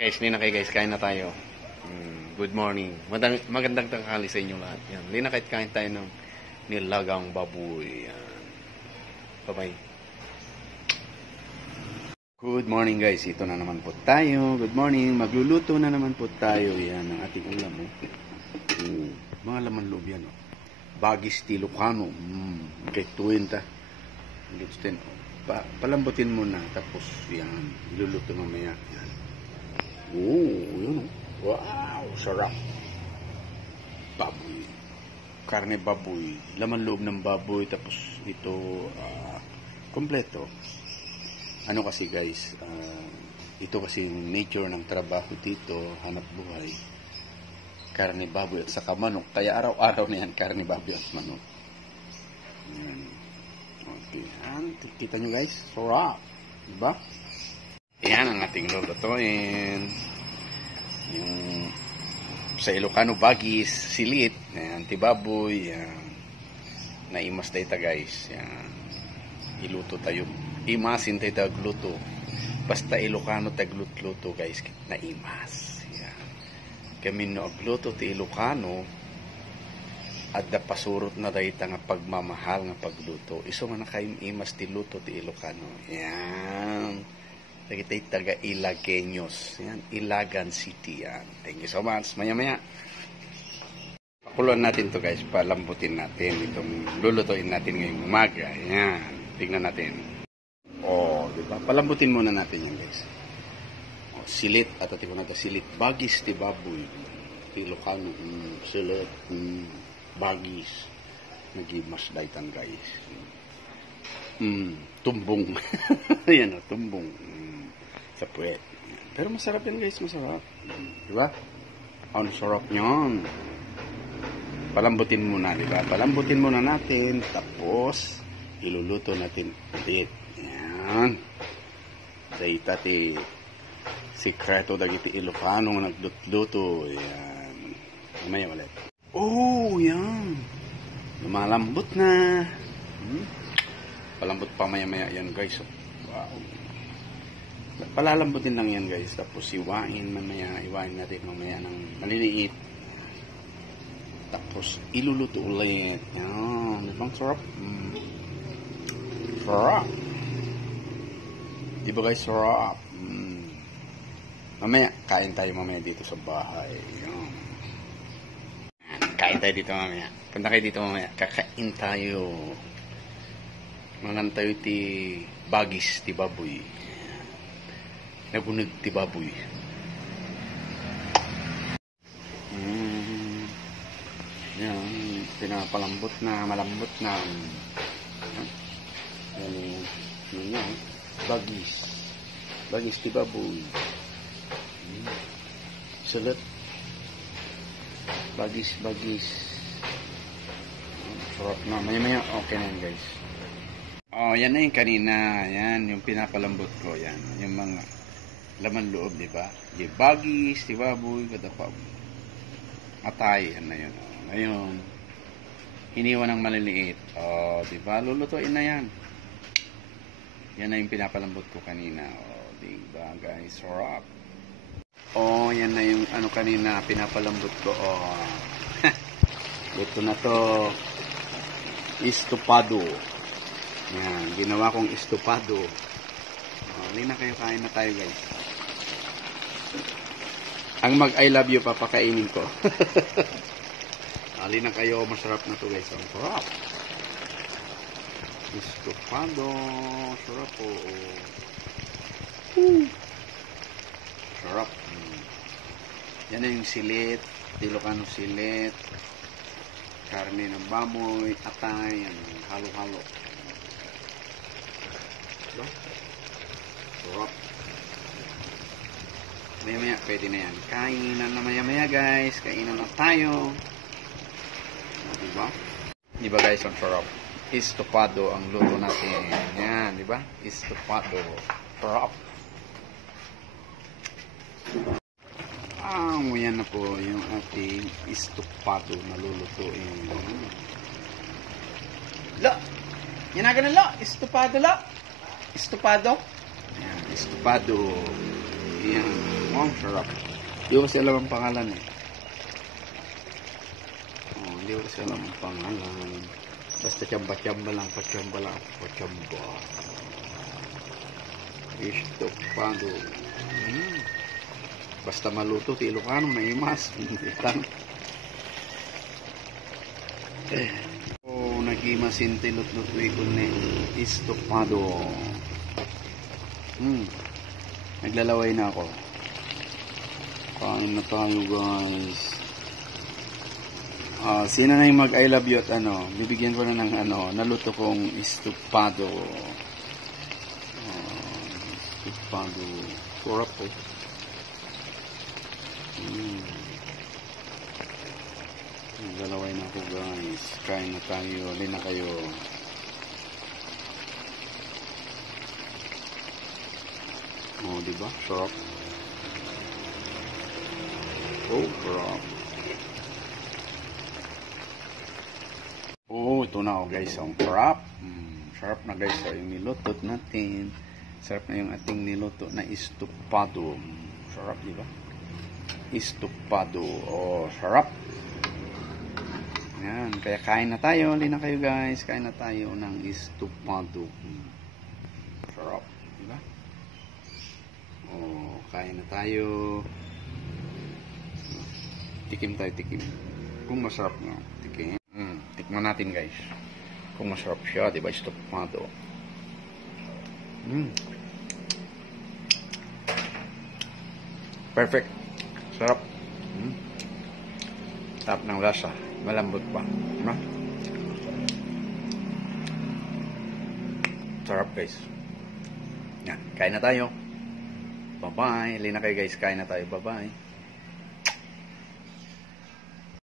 Guys, Lina guys, kain na tayo. Good morning. Magandang tanghali sa inyo lahat. Yan. Lina kain tayo ng nilagang baboy. Yan. Bye-bye. Good morning guys. Ito na naman po tayo. Good morning. Magluluto na naman po tayo. Yan ang ating ulam. Mga laman loob yan. Bagis Ilocano. Okay, tuwin ta. Palambutin mo na. Tapos yan. Iluluto mamaya. Yan. Yun. Wow, sarap. Baboy. Karne baboy. Laman loob ng baboy. Tapos ito, kompleto. Ano kasi guys, ito kasi nature ng trabaho dito, hanap buhay. Karne baboy at saka manok. Kaya araw-araw na yan, karne baboy at manok. Yan. Okay. Kita nyo guys, sarap. Diba? Yan ang ating lulutuin. Yung sa Ilocano bagis, silit, yan, tibaboy, yan. Naimas tayo guys. Yan. Iluto tayo. Imasin tayo tagluto. Basta Ilocano tagluto guys. Naimas. Yan. Kami no agluto ti Ilocano at pasurot na tayo nga pagmamahal nga pagluto. Iso nga na kayong imas ti luto ti Ilocano. Yan. Kita taga Ilagueños. Yan, Ilagan City yan. Thank you so much. Maya-maya. Pakuluan natin to guys. Palambutin natin. Itong lulutuin natin ngayong umaga. Yan. Tingnan natin. Diba? Palambutin muna natin yan guys. Silit. At ati ko na ito. Silit. Bagis ti baboy. Ilocano. Silit. Bagis. Nagimas daitan guys. Tumbong. Yan o. Tumbong. Sa puwet. Pero masarap yan guys, masarap. Diba? Ang sarap nyan. Palambutin muna, diba? Palambutin muna natin. Tapos, iluluto natin ulit. Yan. Dahil tati, sikreto dagiti Ilocano nga nagluto. Yan. Mamaya ulit. Yan. Lumalambot na. Palambot pa maya-maya yan guys. Wow. Palalambutin lang yan guys. Tapos iwain natin mamaya ng maliliit. Tapos iluluto ulit. Yan. Di bang sarap? Sarap. Di ba guys sarap? Mamaya, kain tayo mamaya dito sa bahay. Yan. Kain tayo dito mamaya. Punta kayo dito mamaya. Kakain tayo. Mangan tayo ti bagis ti baboy. Nagunod ti baboy. Yan, pinapalambot na, malambot na. Yan, bagis. Bagis ti baboy. Salat. Bagis. Sarap na. Maya-maya, okay na guys. Yan na yung kanina. Yan, yung pinapalambot ko. Yan, yung mga laman loob, di ba? Di bagis, di baboy, katapag. Atay, yan na yun. Ngayon, hiniwa ng maliliit. Di ba? Lulutuin na yan. Yan na yung pinapalambot ko kanina. Di ba, guys? Sarap. Yan na yung ano kanina, pinapalambot ko. Luto na to. Estopado. Yan, ginawa kong estopado. Lina kayo, kain na tayo guys. Ang mag-I love you papakainin ko. Lina kayo, masarap na to guys. Ang sarap. Estopado. Sarap po. Sarap. Yan na yung silit. Ilocano silit. Karne ng baboy. Atay. Halo-halo. Sarap. Maya-maya, pwede na yan. Kainan na maya-maya guys. Kainan na tayo. Diba? Diba guys, ang sarap. Estopado ang luto natin. Yan, diba? Estopado. Sarap. Yan na po yung ating estopado na lulutuin. La! Yan na ganun la! Estopado la! Estopado? Yan, estopado. Yan. Oh, ang sarap. Hindi ko kasi alam ang pangalan eh. Oh, hindi ko kasi alam ang pangalan. Basta tsamba-tsamba lang, patsamba lang, patsamba. Estopado. Basta maluto, ti Ilocano na imas. Oh, nagimasin tilot-lutwi ko ni estopado. Naglalaway na ako. Kain na tayo, guys. Sino na yung mag I love you at ano, bibigyan ko na ng ano, naluto kong estopado. Estopado. Sarap eh. Naglalaway na ako, guys. Kain na tayo. Alin na kayo. Oh, diba? Sarap. Oh, sarap. Oh, ito na ako, guys. Ang sarap. Sarap na, guys. So, yung nilutot natin. Sarap na yung ating niluto na estopado. Sarap, diba? Estopado. Oh, sarap. Yan. Kaya kain na tayo. Alin na kayo, guys. Kain na tayo ng estopado. Sarap. Diba? Oh, kain na tayo. Tikim tayo, tikim. Kung masarap nga, tikim. Tikman natin, guys. Kung masarap siya, diba? Estopado. Perfect. Sarap. Sarap ng lasa. Malambot pa. Diba? Sarap, guys. Yan. Kain na tayo. Bye-bye. Alin na kayo, guys. Kain na tayo. Bye-bye.